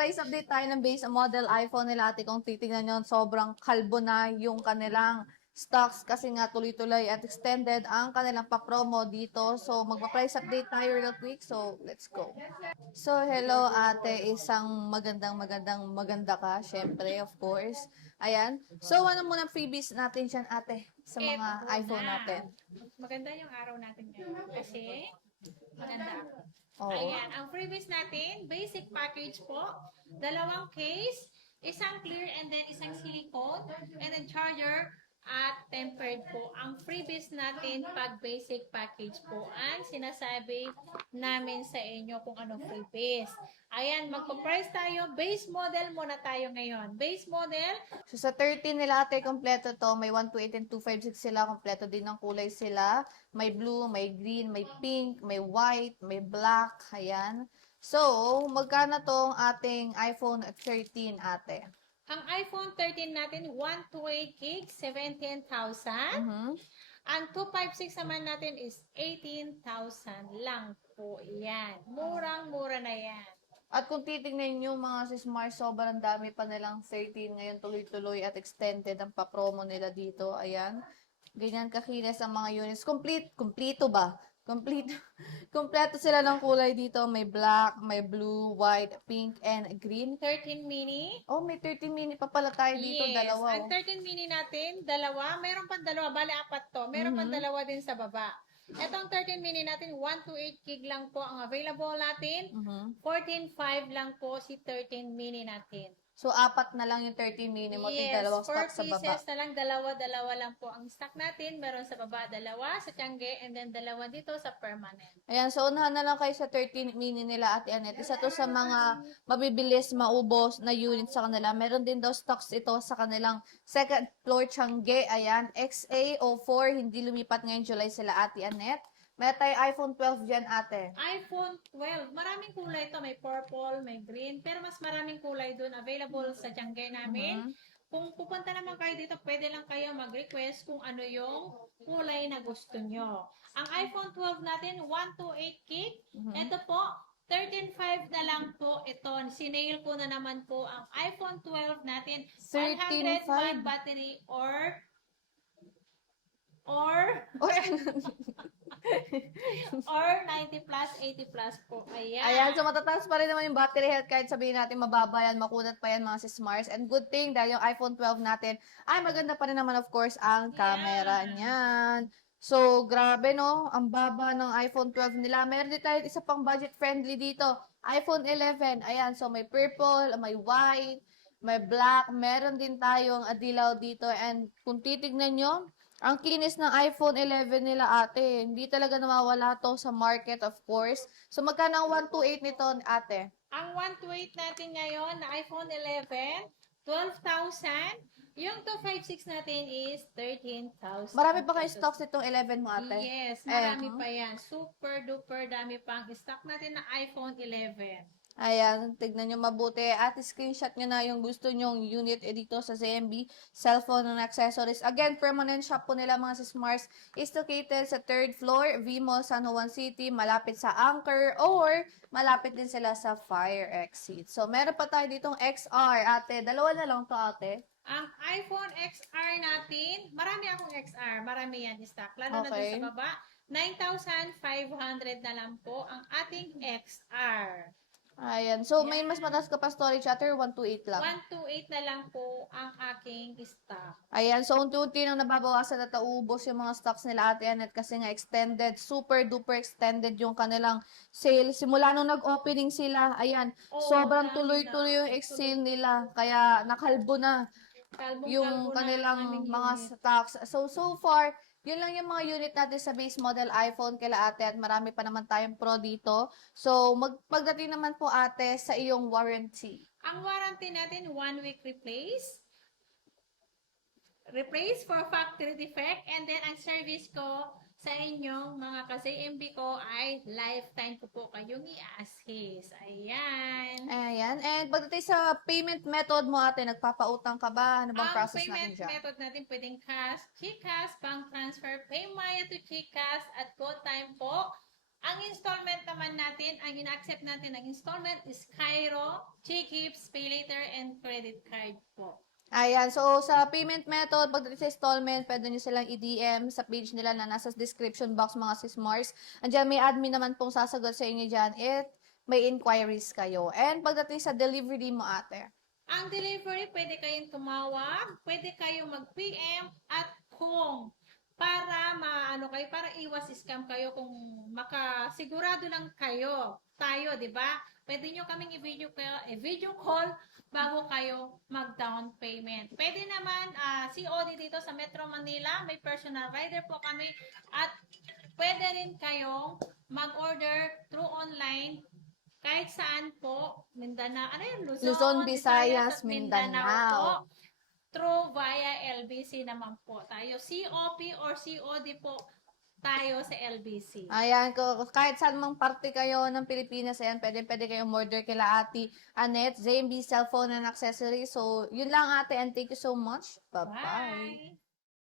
magpa-price update tayo ng base model iPhone nila ate. Kung titignan nyo, sobrang kalbo na yung kanilang stocks kasi nga tuloy-tuloy at extended ang kanilang pa-promo dito. So, magpa-price update tayo real quick. So, let's go. So, hello ate. Isang maganda ka, syempre, of course. Ayan. So, ano muna freebies natin dyan ate sa mga Eto iPhone na. natin? Maganda yung araw natin ngayon kasi maganda ako. Oo. Ayan, ang freebies natin, basic package po, 2 case, isang clear and then isang silicone, and then charger at tempered po. Ang freebies natin pag basic package po ang sinasabi namin sa inyo kung anong freebies. Ayan, magpa-price tayo. Base model muna tayo ngayon. Base model, So, sa 13 nila ate, kompleto to. May 128 and 256 sila. Kompleto din ng kulay sila. May blue, may green, may pink, may white, may black. Ayan. So, magkano tong ating iPhone 13 ate? ang iPhone 13 natin, 128 gig, 17,000. Mhm. Ang 256 naman natin is 18,000 lang po yan. Murang-mura na yan. At kung titignan nyo mga sis-Mars, sobrang dami pa nilang 13 ngayon tuloy-tuloy at extended ang pa-promo nila dito. Ayan. Ganyan kakinis ang mga units. Kompleto ba? Kompleto. Kompleto sila ng kulay dito. May black, may blue, white, pink, and green. 13 mini. Oh, may 13 minute pa pala tayo dito. Yes. Dalawa. Ang 13 mini natin, dalawa. Mayroon pang dalawa. Bale, apat to. Mayroon pang dalawa din sa baba. Itong 13 mini natin, 128 gig lang po ang available natin. 14.5 lang po si 13 mini natin. So, apat na lang yung 13 mini mo. Yes, dalawang 4 stock sa baba. pieces na lang, dalawa-dalawa lang po ang stock natin. Meron sa baba, dalawa sa Tiangge, and then dalawa dito sa permanent. Ayan, so unahan na lang kayo sa 13 mini nila Ate Annette. Isa to sa mga mabibilis, maubos na unit sa kanila. Meron din daw stocks ito sa kanilang second floor Tiangge. Ayan, XA04, hindi lumipat ngayong July sila Ate Annette. Meron tayo iPhone 12 dyan ate. iPhone 12, maraming kulay ito. May purple, may green, pero mas maraming kulay doon available sa Tiangge namin. Kung pupunta naman kayo dito, pwede lang kayo mag-request kung ano yung kulay na gusto nyo. Ang iPhone 12 natin, 128 gig. Ito po, 13.5 na lang po ito. Sinail ko na naman po ang iPhone 12 natin. 100 watt 13.5. battery or or 90 plus, 80 plus po. Ayan. Ayan, so matataas pa rin naman yung battery health kahit sabihin natin mababa yan, makunat pa yan mga sis-Mars. And good thing dahil yung iPhone 12 natin ay maganda pa rin naman of course ang camera niyan. So, grabe no, ang baba ng iPhone 12 nila. Meron din tayo isa pang budget friendly dito, iPhone 11. Ayan, so may purple, may white, may black. Meron din tayong adilaw dito. And kung titignan nyo, ang kinis ng iPhone 11 nila ate. Hindi talaga nawawala to sa market of course. So, magkano ang 128 nito ate? Ang 128 natin ngayon na iPhone 11, 12,000. Yung 256 natin is 13,000. Marami pa kayo stocks itong 11 mo ate? Yes, marami pa yan. Super duper dami pang stock natin na iPhone 11. Ayan, tignan nyo mabuti. At screenshot nyo na yung gusto nyong unit dito sa ZMB, cellphone and accessories. Again, permanent shop po nila mga sis-Mars is located sa 3rd floor, V-Mall, San Juan City, malapit sa Anchor, or malapit din sila sa Fire Exit. So, meron pa tayo ditong XR, ate. Dalawa na lang to ate. Ang iPhone XR natin, marami akong XR. Marami yan stock. Lalo na dun sa baba, 9,500 na lang po ang ating XR. Ayan. So, may mas mataas ka pa storage ate or 128 lang? 128 na lang po ang aking stock. Ayan. So, unti-unti nang nababawasan at naubos yung mga stocks nila ate Annette kasi nga extended, super duper extended yung kanilang sale. Simula nung nag-opening sila, ayan, sobrang tuloy-tuloy yung sale nila. Kaya nakalbo na yung kanilang mga stocks. So far, yun lang yung mga unit natin sa base model iPhone kila ate at marami pa naman tayong Pro dito. So, pagdating naman po ate sa iyong warranty. Ang warranty natin, 1 week replace. Replace for factory defect. And then, ang service ko sa inyong mga ka-CMB ko ay lifetime ko po kayong i-assist. Ayan. Ayan. And pagdating sa payment method mo ate, nagpapautang ka ba? Ano bang process natin Ang dyan? payment method natin pwedeng cash, GCash, bank transfer, PayMaya to GCash at GoTime po. Ang installment naman natin, ang ina-accept natin ng installment is Cairo, G-Gips, Pay Later, and credit card po. Ayan, so sa payment method, pagdating sa installment, pwede nyo silang i-DM sa page nila na nasa description box mga sismars. Andiyan may admin naman pong sasagot sa inyo dyan if may inquiries kayo. And pagdating sa delivery mo, ate. Ang delivery, pwede kayong tumawag, pwede kayong mag-PM at kung para para iwas scam kayo kung makasigurado lang tayo, 'di ba? Pwede nyo kaming i-video call bago kayo mag-down payment. Pwede naman COD dito sa Metro Manila, may personal rider po kami at pwede rin kayong mag-order through online kahit saan po, Mindanao, Luzon, Visayas, at Mindanao po. Mindanao. Through via LBC naman po tayo. COP or COD po tayo sa LBC. Ayan, kahit saan mang parte kayo ng Pilipinas, ayan, pwede kayong order kila Ate Annette, ZMB Cellphone and Accessories. So, yun lang ate, and thank you so much. Bye-bye. Bye!